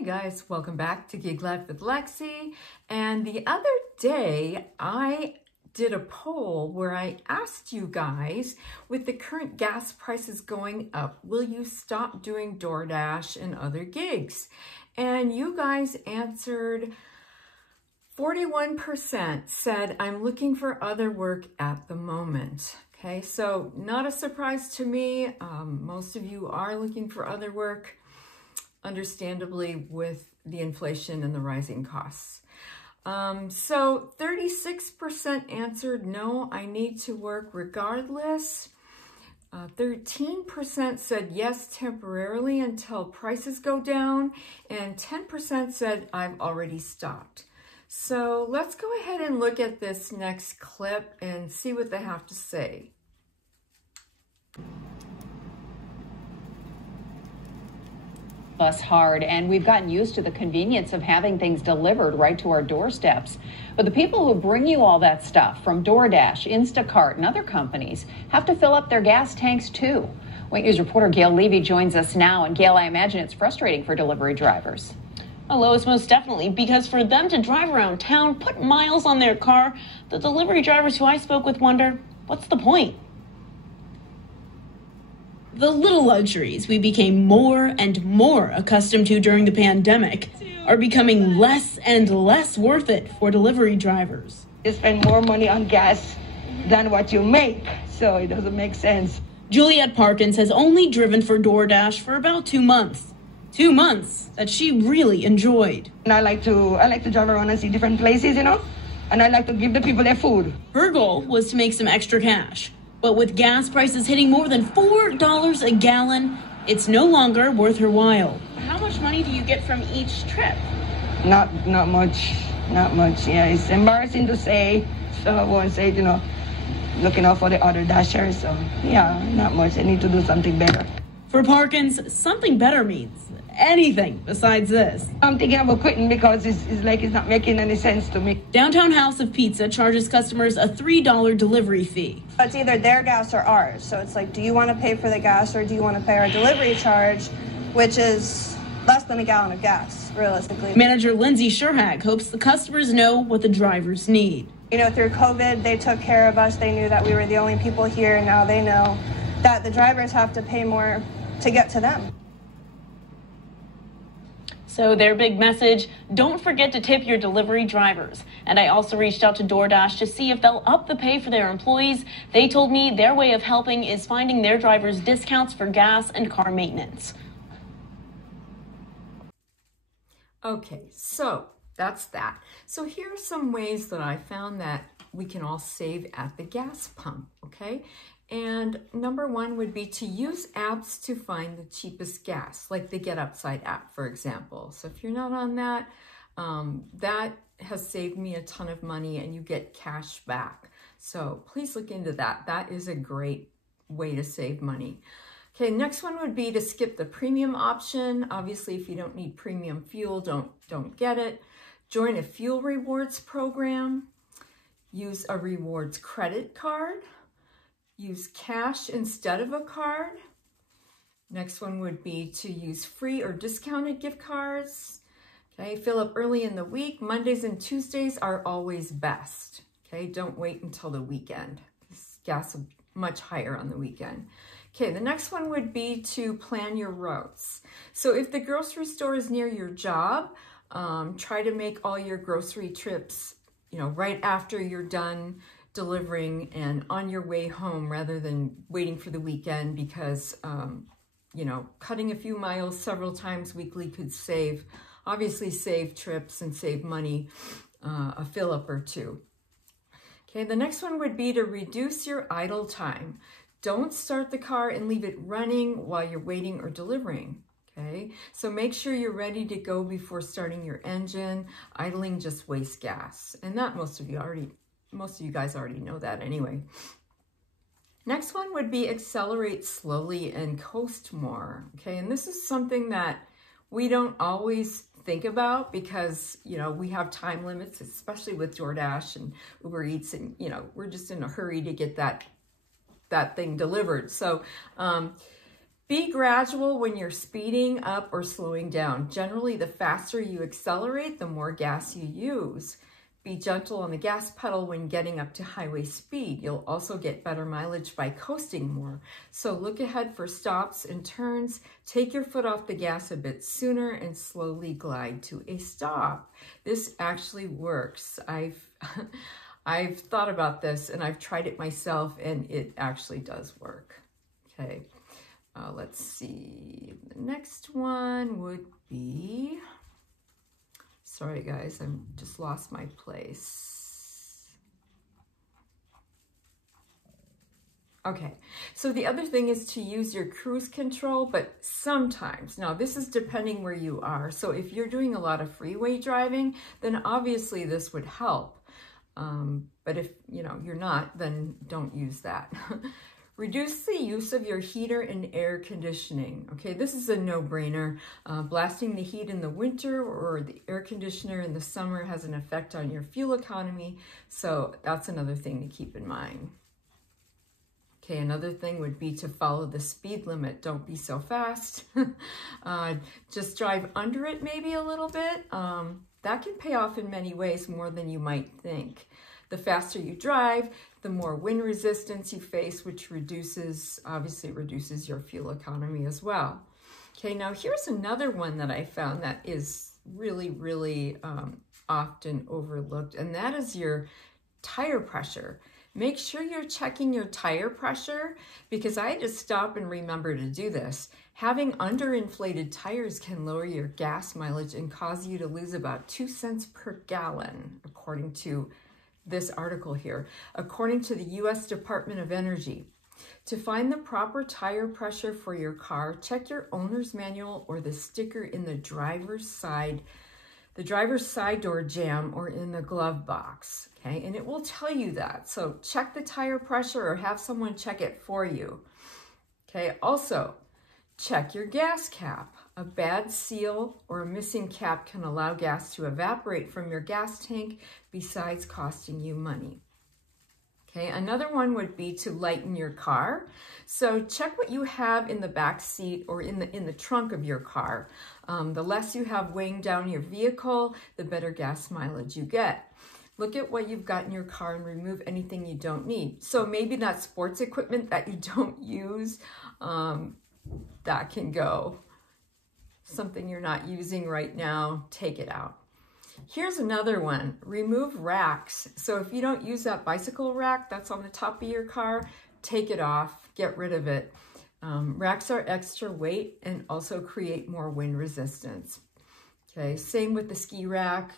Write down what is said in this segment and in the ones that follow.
Hey guys, welcome back to Gig Life with Lexi. And the other day I did a poll where I asked you guys, with the current gas prices going up, will you stop doing DoorDash and other gigs? And you guys answered, 41% said, I'm looking for other work at the moment. Okay, so not a surprise to me. Most of you are looking for other work, understandably, with the inflation and the rising costs. So 36% answered no, I need to work regardless. 13% said yes temporarily until prices go down, and 10% said I've already stopped. So let's go ahead and look at this next clip and see what they have to say. Us hard, and we've gotten used to the convenience of having things delivered right to our doorsteps. But the people who bring you all that stuff from DoorDash, Instacart, and other companies have to fill up their gas tanks too. Wait News reporter Gail Levy joins us now. And Gail, I imagine it's frustrating for delivery drivers. Hello, it's most definitely, because for them to drive around town, put miles on their car, the delivery drivers who I spoke with wonder, what's the point? The little luxuries we became more and more accustomed to during the pandemic are becoming less and less worth it for delivery drivers. You spend more money on gas than what you make, so it doesn't make sense. Juliet Parkins has only driven for DoorDash for about 2 months. 2 months that she really enjoyed. And I like to drive around and see different places, and I like to give the people their food. Her goal was to make some extra cash. But with gas prices hitting more than $4 a gallon, it's no longer worth her while. How much money do you get from each trip? Not much. Yeah, it's embarrassing to say, so I won't say it, looking out for the other dashers. So yeah, not much. I need to do something better. For Parkins, something better means anything besides this. I'm thinking about quitting because it's like it's not making any sense to me. Downtown House of Pizza charges customers a $3 delivery fee. It's either their gas or ours. So it's like, do you want to pay for the gas or do you want to pay our delivery charge, which is less than a gallon of gas, realistically. Manager Lindsay Sherhag hopes the customers know what the drivers need. Through COVID, they took care of us. They knew that we were the only people here. Now they know that the drivers have to pay more to get to them. So their big message, don't forget to tip your delivery drivers. And I also reached out to DoorDash to see if they'll up the pay for their employees. They told me their way of helping is finding their drivers discounts for gas and car maintenance. Okay, so that's that. So here are some ways that I found that we can all save at the gas pump, okay? And number one would be to use apps to find the cheapest gas, like the GetUpSide app, for example. So if you're not on that, that has saved me a ton of money and you get cash back. So please look into that. That is a great way to save money. Okay, next one would be to skip the premium option. Obviously, if you don't need premium fuel, don't get it. Join a fuel rewards program. Use a rewards credit card. Use cash instead of a card. Next one would be to use free or discounted gift cards. Okay, fill up early in the week. Mondays and Tuesdays are always best. Okay, don't wait until the weekend. Gas is much higher on the weekend. Okay, the next one would be to plan your routes. So if the grocery store is near your job, try to make all your grocery trips, right after you're done delivering and on your way home rather than waiting for the weekend, because, cutting a few miles several times weekly could obviously save trips and save money, a fill up or two. Okay, the next one would be to reduce your idle time. Don't start the car and leave it running while you're waiting or delivering. Okay, so make sure you're ready to go before starting your engine. Idling just wastes gas, and that most of you guys already know that anyway. Next one would be accelerate slowly and coast more. Okay, and this is something that we don't always think about because, we have time limits, especially with DoorDash and Uber Eats, and, we're just in a hurry to get that thing delivered. So Be gradual when you're speeding up or slowing down. Generally, the faster you accelerate, the more gas you use. Be gentle on the gas pedal when getting up to highway speed. You'll also get better mileage by coasting more. So look ahead for stops and turns. Take your foot off the gas a bit sooner and slowly glide to a stop. This actually works. I've thought about this and I've tried it myself, and it actually does work. Okay. Let's see, the next one would be, sorry guys, I'm just lost my place. Okay, so the other thing is to use your cruise control, but sometimes, now this is depending where you are. So if you're doing a lot of freeway driving, then obviously this would help. But if you're not, then don't use that. Reduce the use of your heater and air conditioning. Okay, this is a no-brainer. Blasting the heat in the winter or the air conditioner in the summer has an effect on your fuel economy, so that's another thing to keep in mind. Okay, another thing would be to follow the speed limit. Don't be so fast. Just drive under it maybe a little bit. That can pay off in many ways, more than you might think. The faster you drive, the more wind resistance you face, which obviously reduces your fuel economy as well. Okay, now here's another one that I found that is really, really often overlooked, and that is your tire pressure. Make sure you're checking your tire pressure, because I had to stop and remember to do this. Having underinflated tires can lower your gas mileage and cause you to lose about 2 cents per gallon, according to this article here, according to the U.S. Department of Energy. To find the proper tire pressure for your car, check your owner's manual or the sticker in the driver's side door jamb or in the glove box, okay? And it will tell you that. So check the tire pressure or have someone check it for you, okay? Also, check your gas cap. A bad seal or a missing cap can allow gas to evaporate from your gas tank, besides costing you money. Okay, another one would be to lighten your car. So check what you have in the back seat or in the trunk of your car. The less you have weighing down your vehicle, the better gas mileage you get. Look at what you've got in your car and remove anything you don't need. So maybe that sports equipment that you don't use, that can go. Something you're not using right now, take it out. Here's another one, remove racks. So if you don't use that bicycle rack that's on the top of your car, take it off, get rid of it. Racks are extra weight and also create more wind resistance. Okay, same with the ski rack,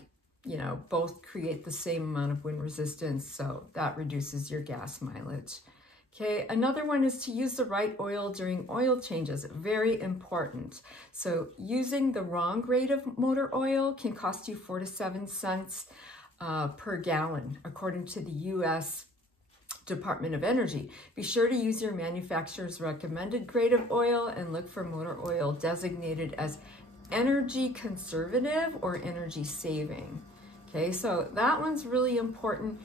both create the same amount of wind resistance, so that reduces your gas mileage. Okay, another one is to use the right oil during oil changes, very important. So using the wrong grade of motor oil can cost you 4 to 7 cents per gallon, according to the U.S. Department of Energy. Be sure to use your manufacturer's recommended grade of oil and look for motor oil designated as energy conservative or energy saving. Okay, so that one's really important.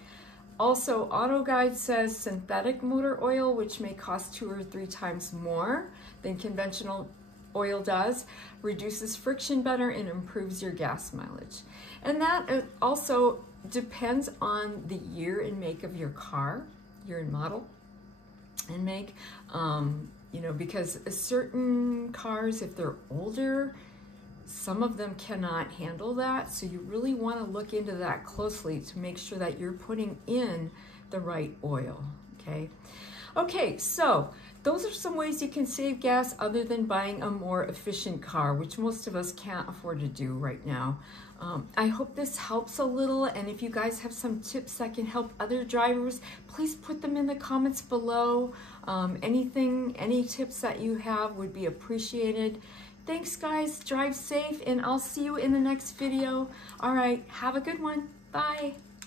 Also, AutoGuide says synthetic motor oil, which may cost 2 or 3 times more than conventional oil does, reduces friction better and improves your gas mileage. And that also depends on the year and make of your car, year and model and make, because certain cars, if they're older, some of them cannot handle that, so you really want to look into that closely to make sure that you're putting in the right oil, okay? Okay, so those are some ways you can save gas other than buying a more efficient car, which most of us can't afford to do right now. I hope this helps a little, and if you guys have some tips that can help other drivers, please put them in the comments below. Any tips that you have would be appreciated. Thanks guys, drive safe, and I'll see you in the next video. All right, have a good one. Bye.